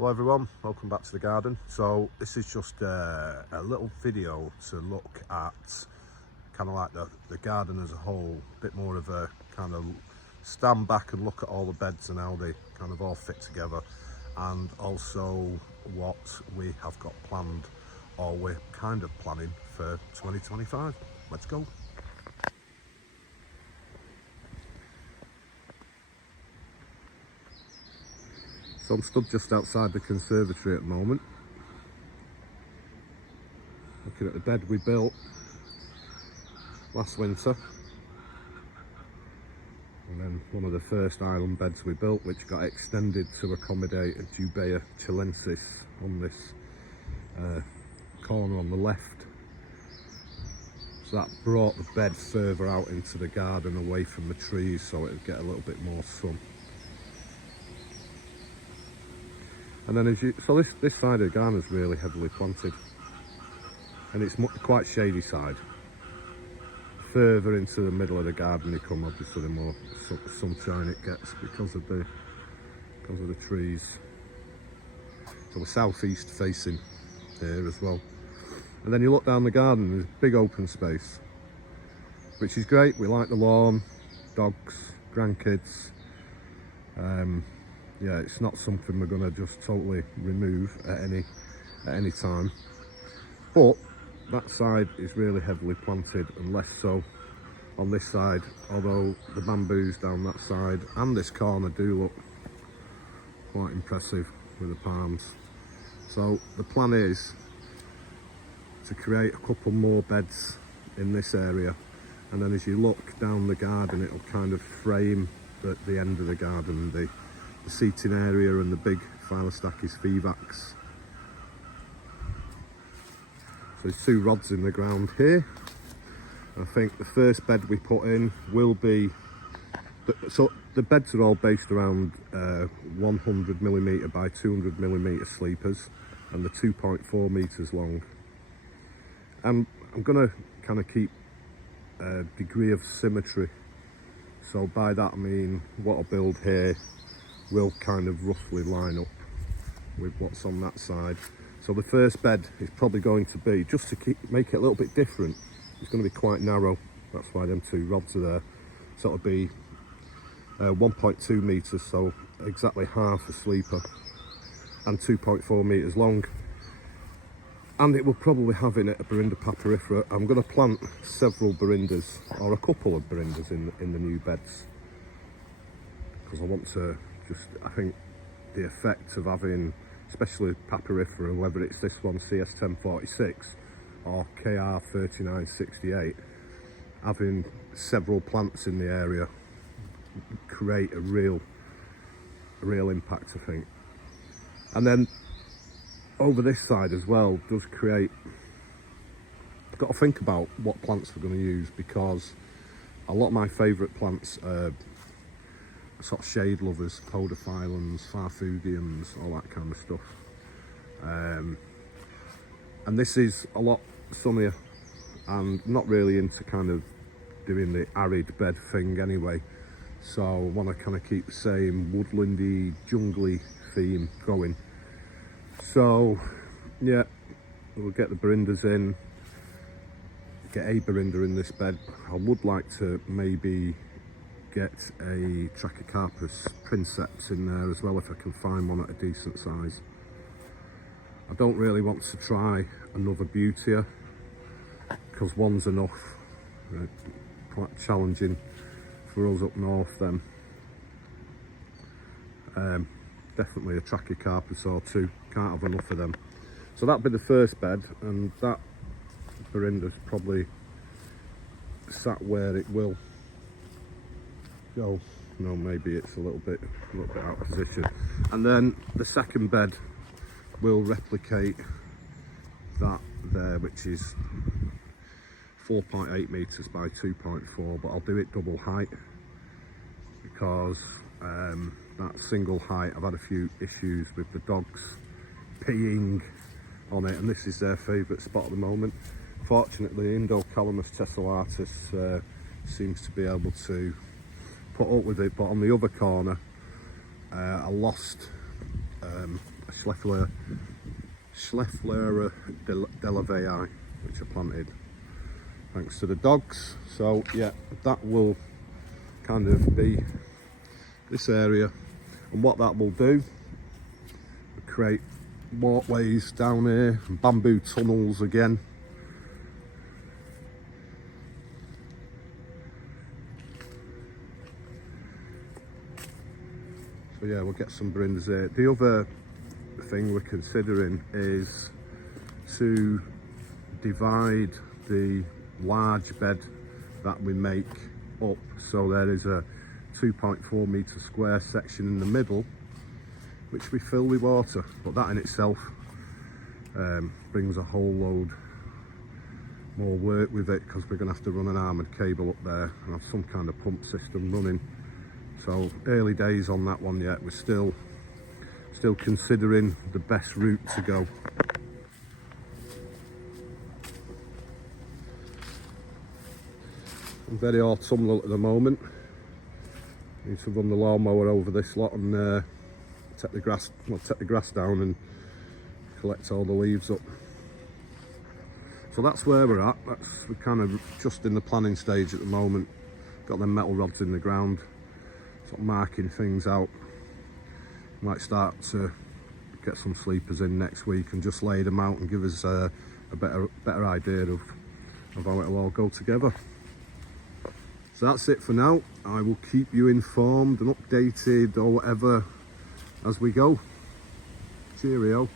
Hello everyone, welcome back to the garden. So this is just a little video to look at kind of like the garden as a whole, a bit more of a kind of stand back and look at all the beds and how they kind of all fit together, and also what we have got planned or we're kind of planning for 2025. Let's go. So I'm stood just outside the conservatory at the moment, looking at the bed we built last winter, and then one of the first island beds we built, which got extended to accommodate a Dubia chilensis on this corner on the left. So that brought the bed further out into the garden away from the trees, so it would get a little bit more sun. And then so this side of the garden is really heavily planted, and it's quite shady side. Further into the middle of the garden you come, obviously the more sunshine it gets because of the trees. So we're southeast facing here as well. And then you look down the garden, there's big open space, which is great. We like the lawn, dogs, grandkids. Yeah, it's not something we're going to just totally remove at any time. But that side is really heavily planted, and less so on this side, although the bamboos down that side and this corner do look quite impressive with the palms. So the plan is to create a couple more beds in this area, and then as you look down the garden it'll kind of frame at the end of the garden the seating area and the big Phyllostaches vivax. So there's two rods in the ground here. I think the first bed we put in will be, so the beds are all based around 100mm by 200mm sleepers, and they're 2.4 meters long. And I'm gonna kind of keep a degree of symmetry. So by that I mean what I build here will kind of roughly line up with what's on that side. So the first bed is probably going to be, just to make it a little bit different, it's going to be quite narrow. That's why them two rods are there. So it'll be 1.2 meters, so exactly half a sleeper, and 2.4 meters long. And it will probably have in it a Borinda papyrifera. I'm going to plant several Borindas, or a couple of Borindas in the new beds, because I want to I think the effect of having, especially papyrifera, whether it's this one CS1046 or KR3968, having several plants in the area create a real impact, I think. And then over this side as well does create, I've got to think about what plants we're going to use, because a lot of my favourite plants are sort of shade lovers, podophyllums, farfugiums, all that kind of stuff. And this is a lot sunnier, and not really into kind of doing the arid bed thing anyway. So I want to kind of keep the same woodlandy, jungly theme going. So yeah, we'll get the Borindas in, get a Borinda in this bed. I would like to maybe get a Trachycarpus princeps in there as well, if I can find one at a decent size. I don't really want to try another Butea, because one's enough. Quite challenging for us up north then. Definitely a Trachycarpus or two, can't have enough of them. So that'll be the first bed, and that Borinda's probably sat where it will go. No, maybe it's a little bit out of position. And then the second bed will replicate that there, which is 4.8 meters by 2.4, but I'll do it double height, because that single height, I've had a few issues with the dogs peeing on it, and this is their favourite spot at the moment. Fortunately, Indocalamus tessellatus seems to be able to put up with it, but on the other corner I lost Schlefflera della Vei, which are planted thanks to the dogs. So yeah, that will kind of be this area, and what that will do, create walkways down here and bamboo tunnels again. So yeah, we'll get some Borindas here. The other thing we're considering is to divide the large bed that we make up, so there is a 2.4 metre square section in the middle which we fill with water, but that in itself brings a whole load more work with it, because we're going to have to run an armoured cable up there and have some kind of pump system running. So early days on that one yet. We're still considering the best route to go. I'm very autumnal at the moment. Need to run the lawnmower over this lot and take the grass down and collect all the leaves up. So that's where we're at. We're kind of just in the planning stage at the moment. Got them metal rods in the ground, sort of marking things out. Might start to get some sleepers in next week and just lay them out and give us a better idea of how it'll all go together. So that's it for now. I will keep you informed and updated or whatever as we go. Cheerio.